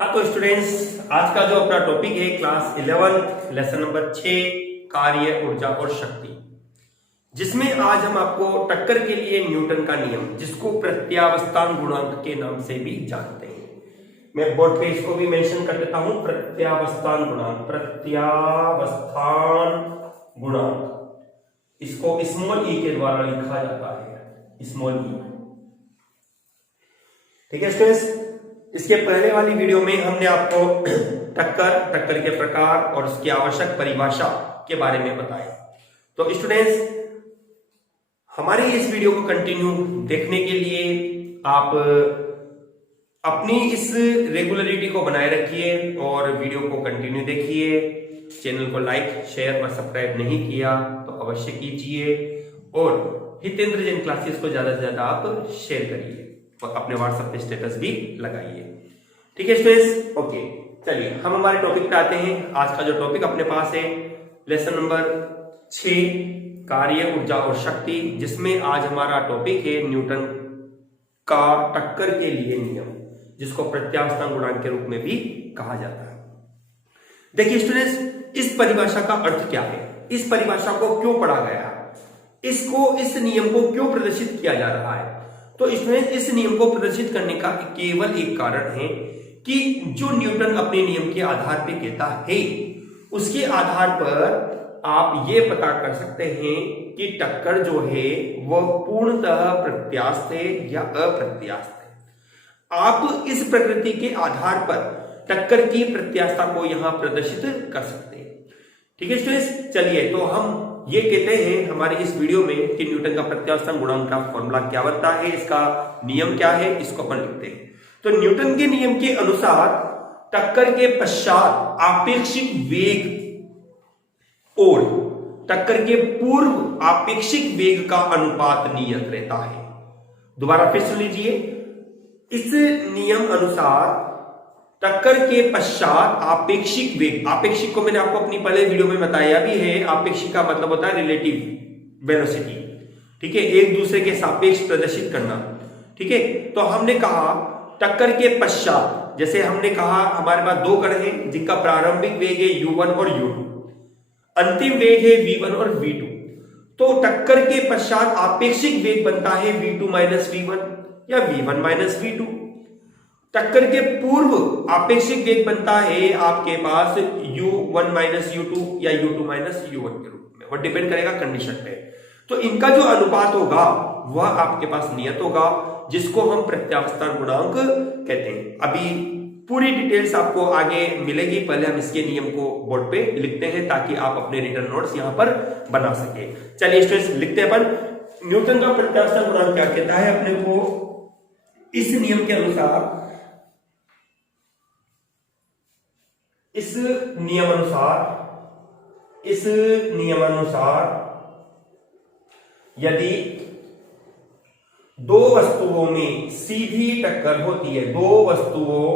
हाँ तो स्टूडेंट्स, आज का जो अपना टॉपिक है क्लास 11 लेसन नंबर 6 कार्य ऊर्जा और शक्ति, जिसमें आज हम आपको टक्कर के लिए न्यूटन का नियम, जिसको प्रत्यावस्थान गुणांक के नाम से भी जानते हैं, मैं बोर्ड पे इसको भी मेंशन कर देता हूं, प्रत्यावस्थान गुणांक। प्रत्यावस्थान गुणांक इसको स्मॉल ई के द्वारा लिखा जाता है, स्मॉल ई। ठीक है स्टूडेंट्स, इसके पहले वाली वीडियो में हमने आपको टक्कर के प्रकार और उसकी आवश्यक परिभाषा के बारे में बताया। तो स्टूडेंट्स, हमारी इस वीडियो को कंटिन्यू देखने के लिए आप अपनी इस रेगुलरिटी को बनाए रखिए और वीडियो को कंटिन्यू देखिए। चैनल को लाइक, शेयर और सब्सक्राइब नहीं किया तो अवश्य कीजिए और हितेंद्र जैन क्लासेस को ज्यादा से ज्यादा आप शेयर करिए और अपने व्हाट्सएप पे स्टेटस भी लगाइए। ठीक है स्टूडेंट्स, ओके, चलिए हम हमारे टॉपिक पे आते हैं। आज का जो टॉपिक अपने पास है लेसन नंबर 6 कार्य ऊर्जा और शक्ति, जिसमें आज हमारा टॉपिक है न्यूटन का टक्कर के लिए नियम, जिसको प्रत्यावस्थान गुणांक के रूप में भी कहा जाता है। देखिए स्टूडेंट्स, इस परिभाषा का अर्थ क्या है, इस परिभाषा को क्यों पढ़ा गया, इस नियम को क्यों प्रदर्शित किया जा रहा है। तो इसमें इस नियम को प्रदर्शित करने का केवल एक कारण है कि जो न्यूटन अपने नियम के आधार पर कहता है, उसके आधार पर आप ये पता कर सकते हैं कि टक्कर जो है वह पूर्णतः प्रत्यास्थ है या अप्रत्यास्थ है। आप इस प्रकृति के आधार पर टक्कर की प्रत्यास्थता को यहां प्रदर्शित कर सकते हैं। ठीक है स्टूडेंट्स, चलिए तो हम ये कहते हैं हमारे इस वीडियो में कि न्यूटन का प्रत्यावस्थान गुणांक का फॉर्मूला क्या बनता है, इसका नियम क्या है, इसको अपन लिखते हैं। तो न्यूटन के नियम के अनुसार टक्कर के पश्चात आपेक्षिक वेग और टक्कर के पूर्व आपेक्षिक वेग का अनुपात नियत रहता है। दोबारा फिर सुन लीजिए, इस नियम अनुसार टक्कर के पश्चात आपेक्षिक वेग, आपेक्षिक को मैंने आपको अपनी पहले वीडियो में बताया भी है, आपेक्षिक का मतलब होता है रिलेटिव वेलोसिटी। ठीक है, एक दूसरे के सापेक्ष प्रदर्शित करना। ठीक है, तो हमने कहा टक्कर के पश्चात, जैसे हमने कहा हमारे पास दो कण हैं जिनका प्रारंभिक वेग है u1 और u2, अंतिम वेग है v1 और v2। तो टक्कर के पश्चात आपेक्षिक वेग बनता है v2 माइनस v1 या v1 माइनस v2। टक्कर के पूर्व आपेक्षिक वेग बनता है आपके पास u1 माइनस u2 या u2 माइनस u1 के रूप में, और डिपेंड करेगा कंडीशन पे। तो इनका जो अनुपात होगा वह आपके पास नियत होगा, जिसको हम प्रत्यावस्थान गुणांक कहते हैं। अभी पूरी डिटेल्स आपको आगे मिलेगी, पहले हम इसके नियम को बोर्ड पे लिखते हैं ताकि आप अपने रिटर्न नोट्स यहां पर बना सके। चलिए स्टूडेंट्स, लिखते हैं अपन। न्यूटन का प्रत्यावस्थान गुणांक क्या कहता है अपने को, इस नियम के अनुसार, इस नियमानुसार यदि दो वस्तुओं में सीधी टक्कर होती है, दो वस्तुओं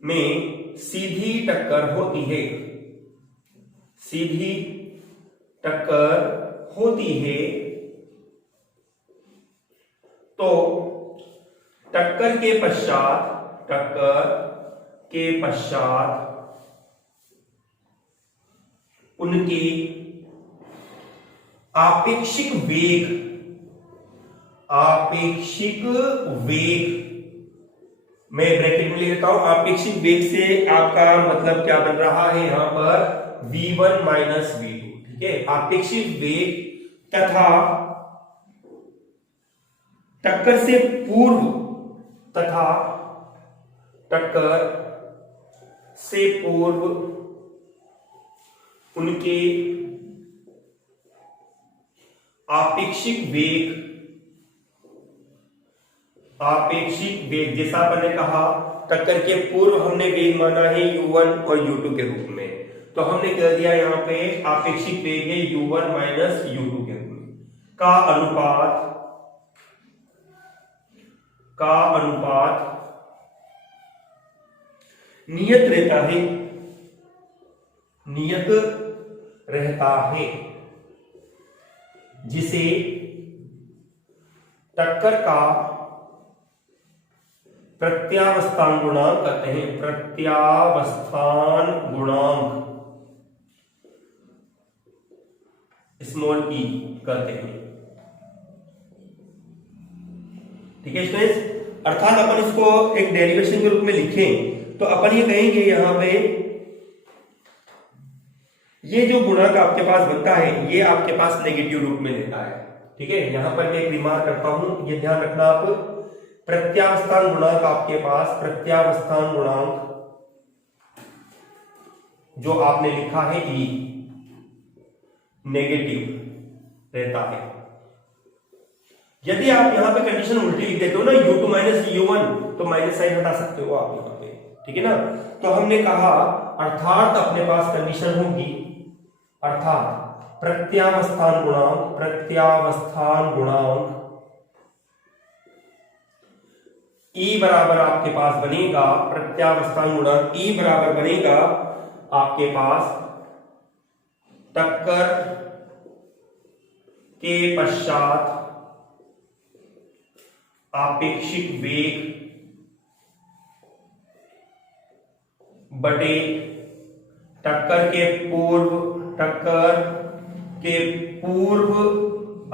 में सीधी टक्कर होती है, सीधी टक्कर होती है, तो टक्कर के पश्चात उनकी आपेक्षिक वेग, मैं ब्रैकेट में लिख देता हूं, आपेक्षिक वेग से आपका मतलब क्या बन रहा है यहां पर v1 माइनस v2। ठीक है, आपेक्षिक वेग तथा टक्कर से पूर्व तथा टक्कर से पूर्व उनके आपेक्षिक वेग, जैसा मैंने कहा टक्कर के पूर्व हमने वेग माना है u1 और u2 के रूप में, तो हमने कह दिया यहां पे आपेक्षिक वेग है u1 माइनस u2 के रूप में, का अनुपात नियत रहता है, जिसे टक्कर का प्रत्यावस्थान गुणांक कहते हैं, प्रत्यावस्थान गुणांक स्मॉल ई कहते हैं। ठीक है स्टूडेंट्स, अर्थात अपन इसको एक डेरिवेशन के रूप में लिखें तो अपन ये कहेंगे यहां पे ये जो गुणांक आपके पास बनता है ये आपके पास नेगेटिव रूप में लेता है। ठीक है, यहां पर मैं एक रिमार्क करता हूं, ये ध्यान रखना आप, प्रत्यावस्थान गुणांक आपके पास, प्रत्यावस्थान गुणांक जो आपने लिखा है ई नेगेटिव रहता है। यदि आप यहां पे कंडीशन उल्टी लिख देते हो ना u2 माइनस u1 तो माइनस साइन हटा सकते हो आप यहां पे। ठीक है ना, तो हमने कहा अर्थात अपने पास कंडीशन होगी, अर्थात प्रत्यावस्थान गुणांक, प्रत्यावस्थान गुणांक E बराबर आपके पास बनेगा, प्रत्यावस्थान गुणांक E बराबर बनेगा आपके पास टक्कर के पश्चात आपेक्षिक वेग बटे टक्कर के पूर्व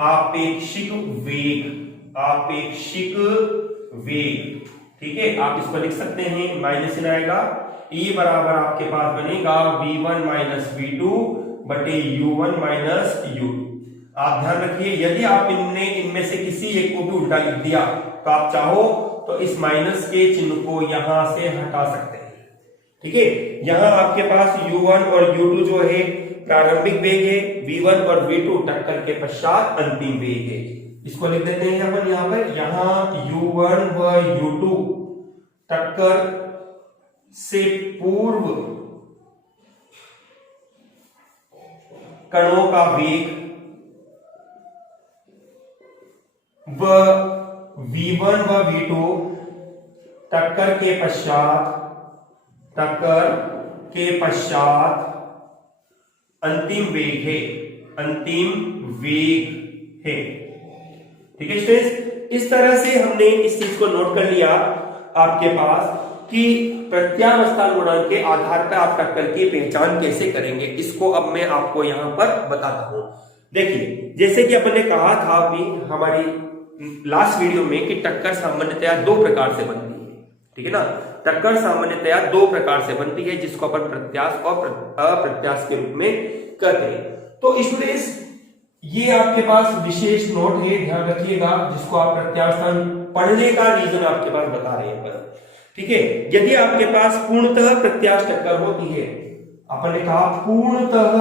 आपेक्षिक वेग, आपेक्षिक वेग। ठीक है, आप इसको लिख सकते हैं, माइनस इन आएगा, E बराबर आपके पास बनेगा v1 माइनस v2 बटे u1 माइनस u2। आप ध्यान रखिए, यदि आप इनमें से किसी एक को भी उल्टा लिख दिया तो आप चाहो तो इस माइनस के चिन्ह को यहां से हटा सकते हैं। ठीक है, यहां आपके पास u1 और u2 जो है प्रारंभिक वेग है, v1 और v2 टक्कर के पश्चात अंतिम वेग है। इसको लिख देते हैं अपन यहां पर, यहां u1 व u2 टक्कर से पूर्व कणों का वेग व v1 व v2 टक्कर के पश्चात अंतिम वेग है, अंतिम वेग है। ठीक है स्टूडेंट्स, इस तरह से हमने इस चीज को नोट कर लिया आपके पास कि प्रत्यावस्थान गुणांक के आधार पर आप टक्कर की पहचान कैसे करेंगे। इसको अब मैं आपको यहां पर बताता हूं। देखिए, जैसे कि अपन ने कहा था अभी हमारी लास्ट वीडियो में कि टक्कर सामान्यतया दो प्रकार से बनती है। ठीक है ना, टक्कर सामान्यतया दो प्रकार से बनती है, जिसको अपन प्रत्यास्थ और अप्रत्यास्थ के रूप में कहते हैं। तो स्टूडेंट्स, ये आपके पास विशेष नोट है, ध्यान रखिएगा, जिसको आप प्रत्यास्थान पढ़ने का रीजन आपके पास बता रहे हैं। ठीक है, यदि आपके पास पूर्णतः प्रत्यास्थ टक्कर होती है, अपन ने कहा पूर्णतः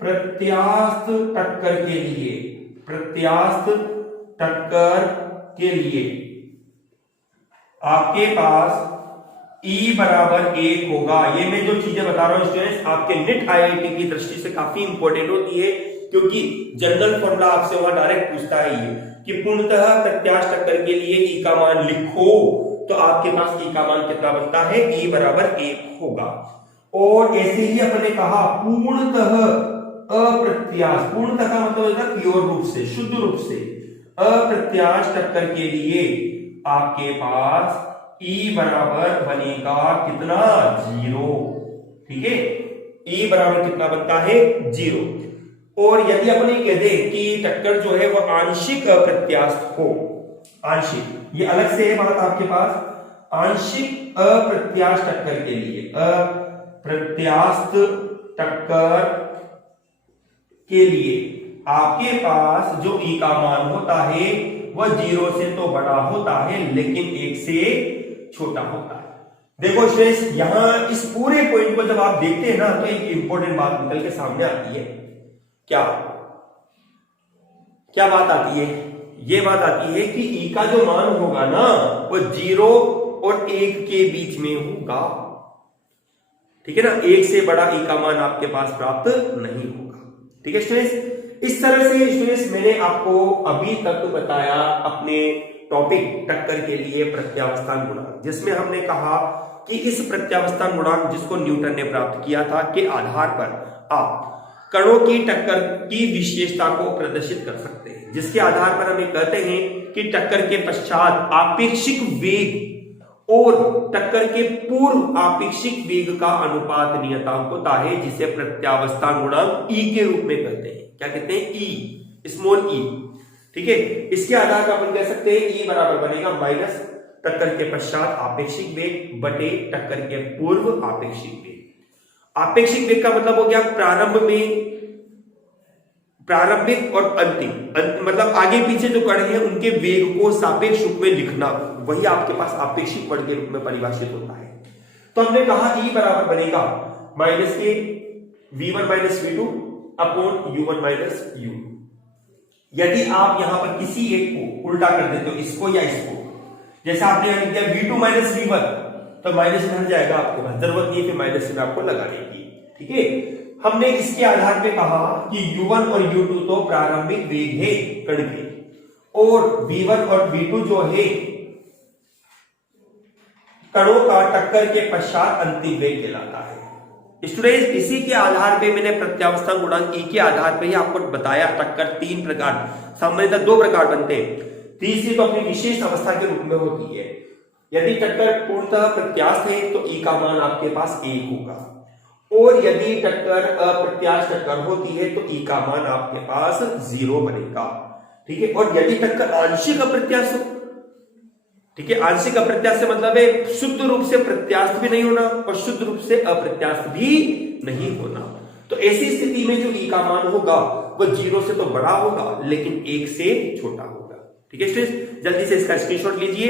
प्रत्यास्थ टक्कर के लिए, प्रत्यास्थ टक्कर के लिए आपके पास E बराबर 1 होगा। ये मैं जो चीजें बता रहा हूं स्टूडेंट्स, आपके नेट आईआईटी की दृष्टि से काफी इंपॉर्टेंट होती है, क्योंकि जनरल फॉर्मूला आपसे वहां डायरेक्ट पूछता है ये कि पूर्णतः प्रत्यास्थ टक्कर के लिए E का मान लिखो, तो आपके पास E का मान कितना बनता है, E बराबर 1 होगा। और ऐसे ही अपन ने कहा पूर्णतः अप्रत्यास्थ, पूर्णतः का मतलब होता है प्योर रूप से, शुद्ध रूप से, अप्रत्यास्थ टक्कर के लिए आपके पास E बराबर बनेगा कितना, 0। ठीक है, E बराबर कितना बनता है, 0। और यदि अपन ये कह दें कि टक्कर जो है वह आंशिक अप्रत्यास्थ हो, आंशिक, ये अलग से है बात आपके पास, आंशिक अप्रत्यास्थ टक्कर के लिए, अप्रत्यास्थ टक्कर के लिए आपके पास जो E का मान होता है वह 0 से तो बड़ा होता है, लेकिन 1 से छोटा होता है। देखो स्टूडेंट्स, यहां इस पूरे पॉइंट को जब आप देखते हैं ना, तो एक इंपॉर्टेंट बात निकल के सामने आती है। क्या क्या बात आती है? ये बात आती है कि E का जो मान होगा ना, वो 0 और 1 के बीच में होगा। ठीक है ना, 1 से बड़ा E का मान आपके पास प्राप्त नहीं होगा। ठीक है स्टूडेंट्स, इस तरह से स्टूडेंट्स मैंने आपको अभी तक बताया अपने टॉपिक टक्कर के लिए प्रत्यावस्थान गुणांक, जिसमें हमने कहा कि इस प्रत्यावस्थान गुणांक जिसको न्यूटन ने प्राप्त किया था के आधार पर आप कणों की टक्कर की विशेषता को प्रदर्शित कर सकते हैं, जिसके आधार पर हम ये कहते हैं कि टक्कर के पश्चात आपेक्षिक वेग और टक्कर के पूर्व आपेक्षिक वेग का अनुपात नियतांक होता है, जिसे प्रत्यावस्था गुणांक ई के रूप में कहते हैं। क्या कहते हैं? ई, स्मॉल ई। ठीक है, इसके आधार पर अपन कह सकते हैं ई बराबर बनेगा माइनस टक्कर के पश्चात आपेक्षिक वेग बटे टक्कर के पूर्व आपेक्षिक वेग। आपेक्षिक वेग का मतलब हो गया प्रारंभ में, प्रारंभिक और अंतिम, मतलब आगे पीछे जो कण हैं उनके वेग को सापेक्ष रूप में लिखना, वही आपके पास आपेक्षिक बल के रूप में परिभाषित होता है। तो हमने कहा ई बराबर बनेगा माइनस के v1 minus v2 upon u1 minus u। यदि आप यहां पर किसी एक को उल्टा कर देते हो, इसको या इसको, जैसे आपने यहां लिख दिया v2 माइनस v1, तो माइनस में हट जाएगा, आपके पास जरूरत नहीं है फिर माइनस में आपको लगाने की। ठीक है, हमने इसके आधार पे कहा कि u1 और u2 तो प्रारंभिक वेग है कण के, और v1 और v2 जो है कणों का टक्कर के पश्चात अंतिम वेग कहलाता है। स्टूडेंट्स, इसी के आधार पे मैंने प्रत्यावस्था गुणांक ई के आधार पे ही आपको बताया टक्कर तीन प्रकार, सामान्यतः दो प्रकार बनते हैं, तीसरी तो अपनी विशेष अवस्था के रूप में होती है। यदि टक्कर पूर्णतः प्रत्यास्थ है तो ई का मान आपके पास 1 होगा, और यदि टक्कर अप्रत्यास्थ टक्कर होती है तो ई का मान आपके पास 0 बनेगा। ठीक है, और यदि टक्कर आंशिक अप्रत्यास्थ हो, ठीक है, आंशिक अप्रत्यास्थ से मतलब है शुद्ध रूप से प्रत्यास्थ भी नहीं होना और शुद्ध रूप से अप्रत्यास्थ भी नहीं होना, तो ऐसी स्थिति में जो ई का मान होगा वह 0 से तो बड़ा होगा लेकिन 1 से छोटा होगा। ठीक है स्टूडेंट्स, जल्दी से इसका स्क्रीनशॉट लीजिए।